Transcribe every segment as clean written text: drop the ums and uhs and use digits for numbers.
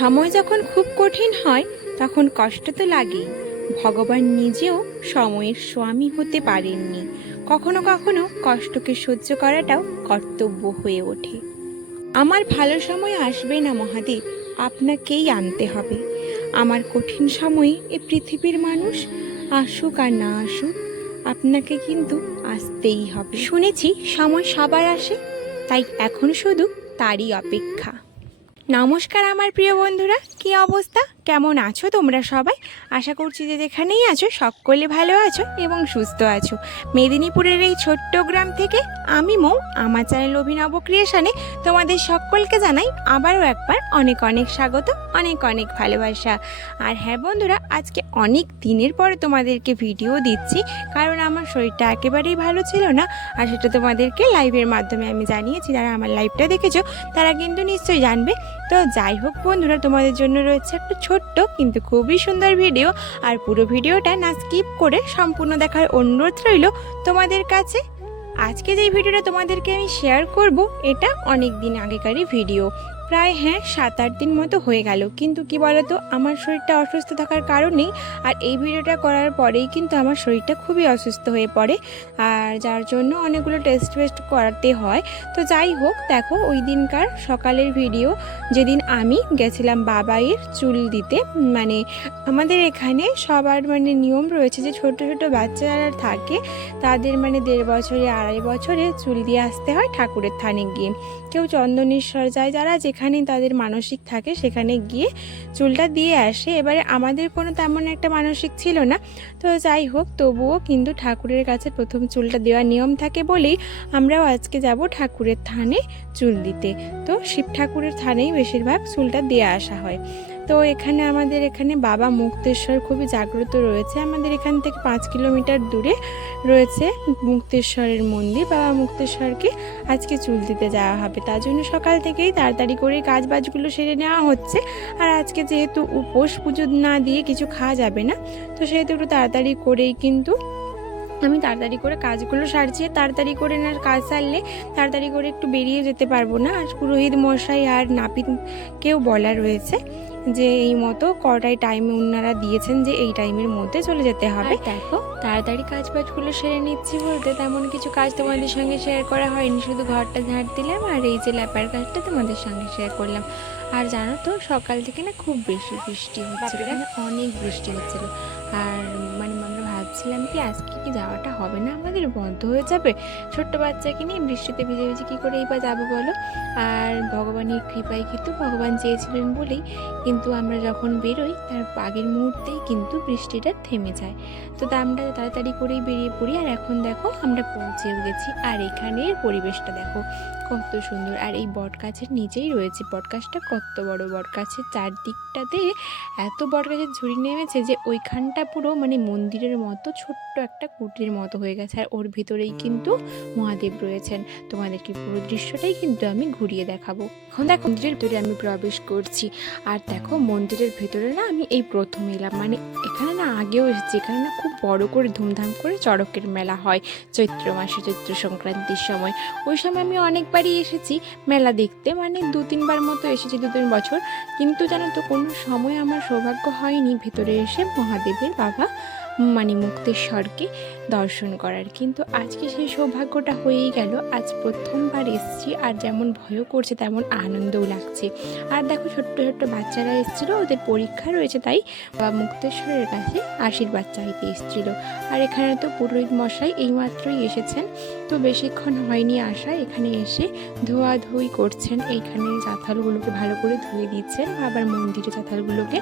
সময় যখন খুব কঠিন হয় তখন কষ্ট তো লাগেই। ভগবান নিজেও সময়ের স্বামী হতে পারেননি। কখনো কখনো কষ্টকে সহ্য করাটাও কর্তব্য হয়ে ওঠে। আমার ভালো সময় আসবে না মহাদেব, আপনাকেই আনতে হবে। আমার কঠিন সময়ে এ পৃথিবীর মানুষ আসুক আর না আসুক, আপনাকে কিন্তু আসতেই হবে। শুনেছি সময় সবার আসে, তাই এখন শুধু তারই অপেক্ষা। নমস্কার আমার প্রিয় বন্ধুরা, কি অবস্থা, কেমন আছো তোমরা সবাই? আশা করছি যে যেখানেই আছো সকলে ভালো আছো এবং সুস্থ আছো। মেদিনীপুরের এই ছোট্ট গ্রাম থেকে আমি মৌ, আমার চ্যানেল অভিনব ক্রিয়েশনে তোমাদের সকলকে জানাই আবারও একবার অনেক অনেক স্বাগত, অনেক অনেক ভালোবাসা। আর হ্যাঁ বন্ধুরা, আজকে অনেক দিনের পরে তোমাদেরকে ভিডিও দিচ্ছি, কারণ আমার শরীরটা একেবারেই ভালো ছিল না। আর সেটা তোমাদেরকে লাইভের মাধ্যমে আমি জানিয়েছি, যারা আমার লাইভটা দেখেছো তারা কিন্তু নিশ্চয়ই জানবে। তো যাই হোক বন্ধুরা, তোমাদের জন্য রয়েছে একটা ছোট্ট কিন্তু খুবই সুন্দর ভিডিও। আর পুরো ভিডিওটা না স্কিপ করে সম্পূর্ণ দেখার অনুরোধ রইল তোমাদের কাছে। আজকে যে ভিডিওটা তোমাদেরকে আমি শেয়ার করব, এটা অনেক দিন আগেকারই ভিডিও, প্রায় 7-8 দিন মতো হয়ে গেল। কিন্তু কি বলতো, আমার শরীরটা অসুস্থ থাকার কারণেই আর এই ভিডিওটা করার পরেই কিন্তু আমার শরীরটা খুবই অসুস্থ হয়ে পড়ে, আর যার জন্য অনেকগুলো টেস্ট করাতে হয়। তো যাই হোক, দেখো ওই দিনকার সকালের ভিডিও, যেদিন আমি গেছিলাম বাবাইয়ের চুল দিতে। মানে আমাদের এখানে সবার নিয়ম রয়েছে যে ছোট ছোট বাচ্চারা থাকে তাদের 1.5 বছরে 2.5 বছরে চুল দিয়ে আসতে হয় ঠাকুরের থানে গিয়ে। কেউ চন্দনেশ্বর যায়, যারা যেখানে তাদের মানসিক থাকে সেখানে গিয়ে চুলটা দিয়ে আসে। এবারে আমাদের কোনো তেমন একটা মানসিক ছিল না, তো যাই হোক তবুও কিন্তু ঠাকুরের কাছে প্রথম চুলটা দেওয়ার নিয়ম থাকে বলেই আমরাও আজকে যাব ঠাকুরের থানে চুল দিতে। তো শিব ঠাকুরের থানেই বেশিরভাগ চুলটা দিয়ে আসা হয়। তো এখানে আমাদের এখানে বাবা মুক্তেশ্বর খুবই জাগ্রত রয়েছে। আমাদের এখান থেকে 5 কিলোমিটার দূরে রয়েছে মুক্তেশ্বরের মন্দির। বাবা মুক্তেশ্বরকে আজকে চুল দিতে যাওয়া হবে, তার জন্য সকাল থেকেই তাড়াতাড়ি করে কাজ বাজগুলো সেরে নেওয়া হচ্ছে। আর আজকে যেহেতু উপোস, পুজো না দিয়ে কিছু খাওয়া যাবে না, তো সেহেতু একটু তাড়াতাড়ি করেই কিন্তু আমি তাড়াতাড়ি করে কাজগুলো সারছি। তাড়াতাড়ি করে না কাজ সারলে তাড়াতাড়ি করে একটু বেরিয়ে যেতে পারবো না। আর পুরোহিত মশাই আর নাপিতকেও বলা রয়েছে যে এই মতো কটাই টাইমে ওনারা দিয়েছেন যে এই টাইমের মধ্যে চলে যেতে হবে। দেখো তাড়াতাড়ি কাজ বাজগুলো সেরে নিচ্ছি বলতে তেমন কিছু কাজ তোমাদের সঙ্গে শেয়ার করা হয়নি, শুধু ঘরটা ঝাড় দিলাম আর এই যে ল্যাপার কাজটা তোমাদের সঙ্গে শেয়ার করলাম। আর জানো তো, সকাল থেকে না খুব বেশি বৃষ্টি হচ্ছিল, অনেক বৃষ্টি হচ্ছিল। আর আমরা ভাবছিলাম কি আজকে কি যাওয়াটা হবে না, আমাদের বন্ধ হয়ে যাবে। ছোট্ট বাচ্চাকে নিয়ে বৃষ্টিতে ভিজে ভিজে কী করেই বা যাবো বলো। আর ভগবানের কৃপায় কিন্তু ভগবান চেয়েছিলেন বলেই কিন্তু আমরা যখন বেরোই তার আগের মুহূর্তেই কিন্তু বৃষ্টিটা থেমে যায়। তো আমরা তাড়াতাড়ি করেই বেরিয়ে পড়ি। আর এখন দেখো আমরা পৌঁছেও গেছি। আর এখানের পরিবেশটা দেখো কত সুন্দর। আর এই বট গাছের নিচেই রয়েছে বটগাছটা, কত বড় বটগাছের চারদিকটাতে এত বটগাছের ঝুড়ি নেমেছে যে ওইখানটা পুরো মন্দিরের মতো ছোট্ট একটা কুটির মতো হয়ে গেছে। আর ওর ভিতরেই কিন্তু মহাদেব রয়েছেন। তোমাদেরকে পুরো দৃশ্যটাই কিন্তু আমি ঘুরিয়ে দেখাবো। এখন দেখো মন্দিরের ভিতরে আমি প্রবেশ করছি। আর দেখো মন্দিরের ভেতরে না আমি এই প্রথম এলাম। এখানে না আগেও এসেছি। এখানে না খুব বড় করে ধুমধাম করে চড়কের মেলা হয় চৈত্র মাসে, চৈত্র সংক্রান্তির সময়। ওই সময় আমি অনেকবারই এসেছি মেলা দেখতে, 2-3 বার মতো এসেছি 2-3 বছর। কিন্তু জানো তো, কোনো সময় আমার সৌভাগ্য হয়নি ভেতরে এসে মহাদেবের বাবা মুক্তেশ্বরকে দর্শন করার। কিন্তু আজকে সেই সৌভাগ্যটা হয়েই গেল। আজ প্রথমবার এসেছি, আর যেমন ভয়ও করছে তেমন আনন্দও লাগছে। আর দেখো ছোট্ট ছোট্ট বাচ্চারা এসেছিলো, ওদের পরীক্ষা রয়েছে, তাই বাবা মুক্তেশ্বরের কাছে আশীর্বাদ চাইতে এসেছিলো। আর এখানে তো পুরোহিত মশাই এইমাত্রই এসেছেন, তো বেশিক্ষণ হয়নি আসা। এখানে এসে ধোয়াধুয়ি করছেন, এইখানে চাতালগুলোকে ভালো করে ধুয়ে দিচ্ছেন বাবার মন্দিরে চাতালগুলোকে।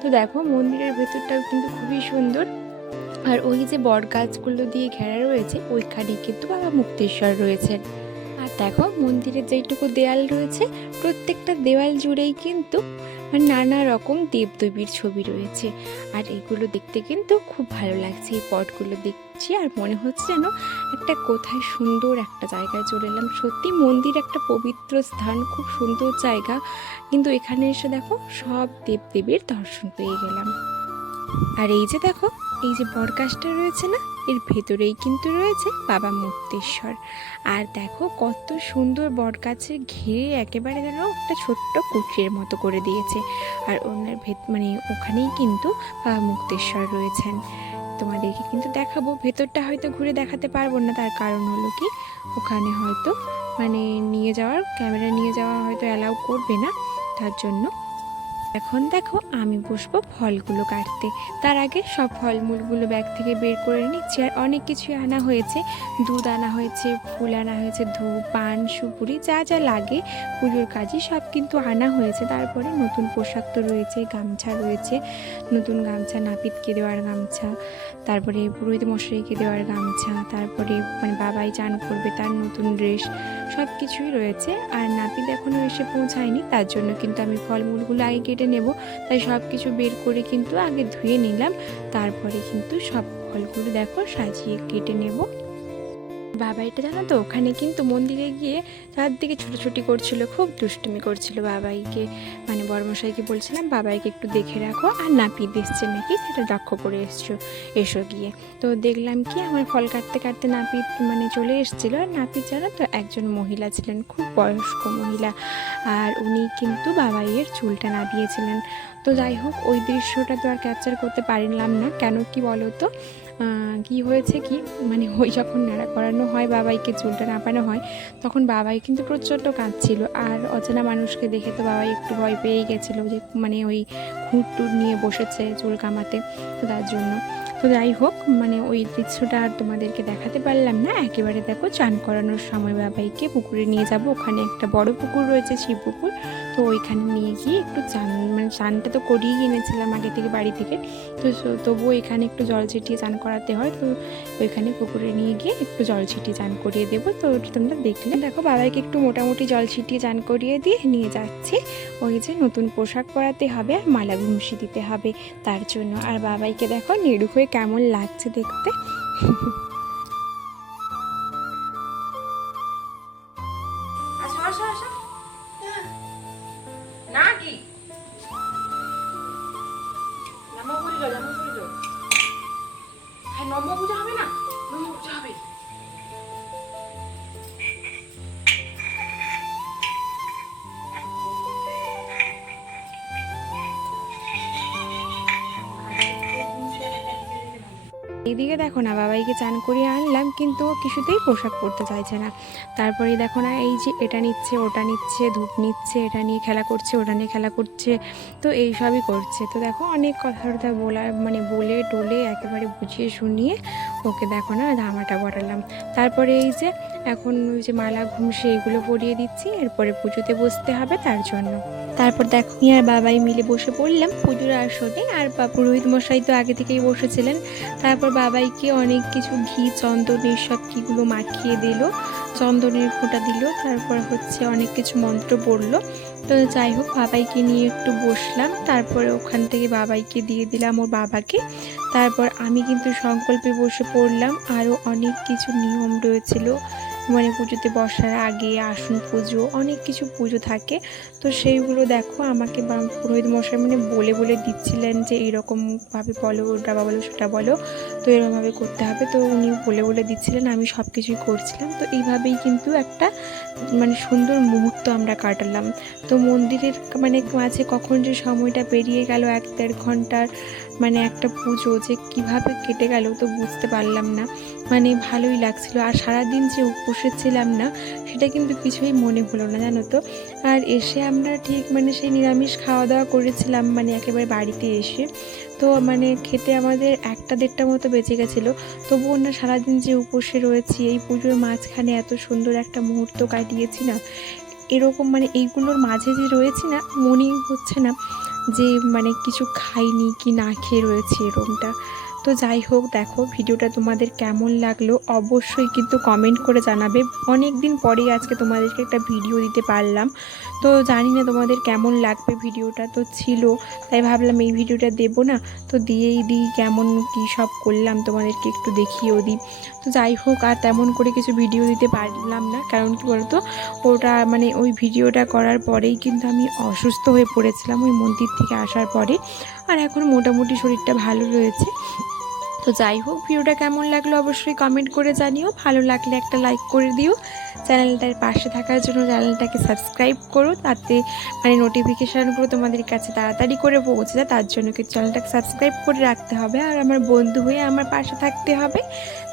তো দেখো মন্দিরের ভেতরটাও কিন্তু খুবই সুন্দর। আর ওই যে বট গাছগুলো দিয়ে ঘেরা রয়েছে ওইখানে কিন্তু বাবা মুক্তেশ্বর রয়েছেন। আর দেখো মন্দিরের যেইটুকু দেয়াল রয়েছে প্রত্যেকটা দেওয়াল জুড়েই কিন্তু নানা রকম দেবদেবীর ছবি রয়েছে। আর এগুলো দেখতে কিন্তু খুব ভালো লাগছে। এই পটগুলো দেখছি আর মনে হচ্ছে যেন একটা কোথায় সুন্দর একটা জায়গায় চলে এলাম। সত্যি মন্দির একটা পবিত্র স্থান, খুব সুন্দর জায়গা। কিন্তু এখানে এসে দেখো সব দেবদেবীর দর্শন পেয়ে গেলাম। আর এই যে দেখো, এই যে বটগাছটা রয়েছে না, এর ভেতরেই কিন্তু রয়েছে বাবা মুক্তেশ্বর। আর দেখো কত সুন্দর বট গাছের ঘিরে একেবারে যেন একটা ছোট্ট কুটিরের মতো করে দিয়েছে। আর ওনার মানে ওখানেই কিন্তু বাবা মুক্তেশ্বর রয়েছেন। তোমাদেরকে কিন্তু দেখাবো, ভেতরটা হয়তো ঘুরে দেখাতে পারবো না, তার কারণ হলো কি ওখানে হয়তো মানে ক্যামেরা নিয়ে যাওয়া হয়তো অ্যালাউ করবে না, তার জন্য। এখন দেখো আমি বসবো ফলগুলো কাটতে। তার আগে সব ফলমূলগুলো ব্যাগ থেকে বের করে নিচ্ছি। আর অনেক কিছুই আনা হয়েছে, দুধ আনা হয়েছে, ফুল আনা হয়েছে, ধূপ, পান, সুপুরি, যা যা লাগে পুজোর কাজে সব কিন্তু আনা হয়েছে। তারপরে নতুন পোশাক তো রয়েছে, গামছা রয়েছে, নতুন গামছা, নাপিতকে দেওয়ার গামছা, তারপরে পুরোহিত মশাইকে দেওয়ার গামছা, তারপরে মানে বাবাই চান করবে তার নতুন ড্রেস, সব কিছুই রয়েছে। আর নাপিত এখনও এসে পৌঁছায়নি, তার জন্য কিন্তু আমি ফলমূলগুলো আগে কেটে নেব। তাই সব কিছু বের করে কিন্তু আগে ধুয়ে নিলাম, তারপরে কিন্তু সব ফলগুলো দেখো সাজিয়ে কেটে নেব। বাবাইটা জানো তো ওখানে কিন্তু মন্দিরে গিয়ে চারদিকে ছুটোছুটি করছিল, খুব দুষ্টুমি করছিল। বাবাইকে মানে বড়মশাইকে বলছিলাম বাবাইকে একটু দেখে রাখো, আর নাপিত এসছে নাকি সেটা লক্ষ্য করে এসো গিয়ে। তো দেখলাম কি আমার ফল কাটতে কাটতে নাপিত মানে চলে এসেছিলো। আর নাপিত জানো তো একজন মহিলা ছিলেন, খুব বয়স্ক মহিলা, আর উনি কিন্তু বাবাইয়ের চুলটা নাবিয়েছিলেন। তো যাই হোক ওই দৃশ্যটা তো আর ক্যাপচার করতে পারলাম না, কেন কি বলো তো কি হয়েছে কি মানে ওই যখন নাড়া করানো হয় বাবাইকে, চুলটা নাপানো হয়, তখন বাবাই কিন্তু প্রচণ্ড কাঁদছিল। আর অচেনা মানুষকে দেখে তো বাবাই একটু ভয় পেয়েই গেছিলো, যে মানে ওই খুঁট নিয়ে বসেছে চুল কামাতে, তো তার জন্য। তো যাই হোক মানে ওই দৃশ্যটা আর তোমাদেরকে দেখাতে পারলাম না। একেবারে দেখো চান করানোর সময় বাবাইকে পুকুরে নিয়ে যাব, ওখানে একটা বড় পুকুর রয়েছে, শিব পুকুর। তো ওইখানে নিয়ে গিয়ে একটু মানে চানটা তো করিয়ে এনেছিলাম আগে থেকে বাড়ি থেকে, তো তবুও এখানে একটু জল ছিটিয়ে চান করাতে হয়। তো ওইখানে পুকুরে নিয়ে গিয়ে একটু জল ছিটিয়ে চান করিয়ে দেবো। তো তোমরা দেখলে দেখো বাবাইকে একটু মোটামুটি জল ছিটিয়ে চান করিয়ে দিয়ে নিয়ে যাচ্ছি। ওই যে নতুন পোশাক পরাতে হবে আর মালা ঘুমসি দিতে হবে তার জন্য। আর বাবাইকে দেখো নেড়ু হয়ে কেমন লাগছে দেখতে। নবপূজা হবে না, নবপূজা হবে। এইদিকে দেখো না বাবাইকে চান করিয়ে আনলাম, কিন্তু ও কিছুতেই পোশাক পরতে চাইছে না। তারপরে দেখো না এই যে এটা নিচ্ছে ওটা নিচ্ছে, ধূপ নিচ্ছে, এটা নিয়ে খেলা করছে ওটা নিয়ে খেলা করছে, তো এই সবই করছে। তো দেখো অনেক কথা মানে বলে টোলে একেবারে বুঝিয়ে শুনিয়ে ওকে দেখো না ধামাটা পরালাম। তারপরে এই যে এখন ওই যে মালা ঘুমসে এইগুলো পরিয়ে দিচ্ছি, এরপরে পুজোতে বসতে হবে তার জন্য। তারপর দেখো আর বাবাই মিলে বসে পড়লাম পুজোর আসরে। আর পুরোহিত মশাই তো আগে থেকেই বসেছিলেন। তারপর বাবাইকে অনেক কিছু ঘি, চন্দন এইসব কীগুলো মাখিয়ে দিল, চন্দনের ফোঁটা দিল, তারপর হচ্ছে অনেক কিছু মন্ত্র পড়লো। তো যাই হোক বাবাইকে নিয়ে একটু বসলাম, তারপরে ওখান থেকে বাবাইকে দিয়ে দিলাম ওর বাবাকে। তারপর আমি কিন্তু সংকল্পে বসে পড়লাম। আরও অনেক কিছু নিয়ম রয়েছিল, মানে পুজোতে বসার আগে আসন পুজো, অনেক কিছু পুজো থাকে। তো সেইগুলো দেখো আমাকে পুরোহিত মশাই মানে বলে বলে দিচ্ছিলেন যে এরকমভাবে বলো, ওটা বলো সেটা বলো, তো এরকমভাবে করতে হবে। তো উনি বলে বলে দিচ্ছিলেন, আমি সব কিছুই করছিলাম। তো এইভাবেই কিন্তু একটা মানে সুন্দর মুহূর্ত আমরা কাটালাম। তো মন্দিরের মানে মাঝে কখন যে সময়টা পেরিয়ে গেল, 1-1.5 ঘন্টার মানে একটা পুজো যে কিভাবে কেটে গেল তো বুঝতে পারলাম না, মানে ভালোই লাগছিল। আর সারাদিন যে উপোসে ছিলাম না সেটা কিন্তু কিছুই মনে হলো না জানো তো। আর এসে আমরা ঠিক মানে সেই নিরামিষ খাওয়া দাওয়া করেছিলাম মানে একেবারে বাড়িতে এসে, তো মানে খেতে আমাদের 1-1.5টা মতো বেঁচে গেছিলো। তবুও না সারাদিন যে উপোসে রয়েছি, এই পুজোর মাঝখানে এত সুন্দর একটা মুহূর্ত কাটিয়েছি না, এরকম মানে এইগুলোর মাঝে যে রয়েছি না, মনেই হচ্ছে না যে মানে কিছু খাইনি কি না খেয়ে রয়েছি এরকমটা। তো যাই হোক দেখো ভিডিওটা তোমাদের কেমন লাগলো অবশ্যই কিন্তু কমেন্ট করে জানাবে। অনেক দিন পরেই আজকে তোমাদেরকে একটা ভিডিও দিতে পারলাম, তো জানি না তোমাদের কেমন লাগবে। ভিডিওটা তো ছিল তাই ভাবলাম এই ভিডিওটা দেবো না, তো দিয়েই দিই কেমন কী সব করলাম তোমাদেরকে একটু দেখিয়েও দিই। তো যাই হোক আর তেমন করে কিছু ভিডিও দিতে পারলাম না, কারণ কি বলতো ওটা মানে ওই ভিডিওটা করার পরেই কিন্তু আমি অসুস্থ হয়ে পড়েছিলাম ওই মন্দির থেকে আসার পরে। আর এখন মোটামুটি শরীরটা ভালো রয়েছে। তো তো যাই হোক, ভিডিওটা কেমন লাগলো অবশ্যই কমেন্ট করে জানিও। ভালো লাগলে একটা লাইক করে দিও। চ্যানেলটার পাশে থাকার জন্য চ্যানেলটাকে সাবস্ক্রাইব করো, তাতে মানে নোটিফিকেশানগুলো তোমাদের কাছে তাড়াতাড়ি করে পৌঁছে যায়। তার জন্য কি চ্যানেলটাকে সাবস্ক্রাইব করে রাখতে হবে আর আমার বন্ধু হয়ে আমার পাশে থাকতে হবে।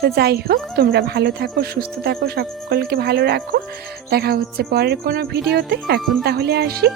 তো যাই হোক, তোমরা ভালো থাকো, সুস্থ থাকো, সকলকে ভালো রাখো। দেখা হচ্ছে পরের কোনো ভিডিওতে। এখন তাহলে আসি।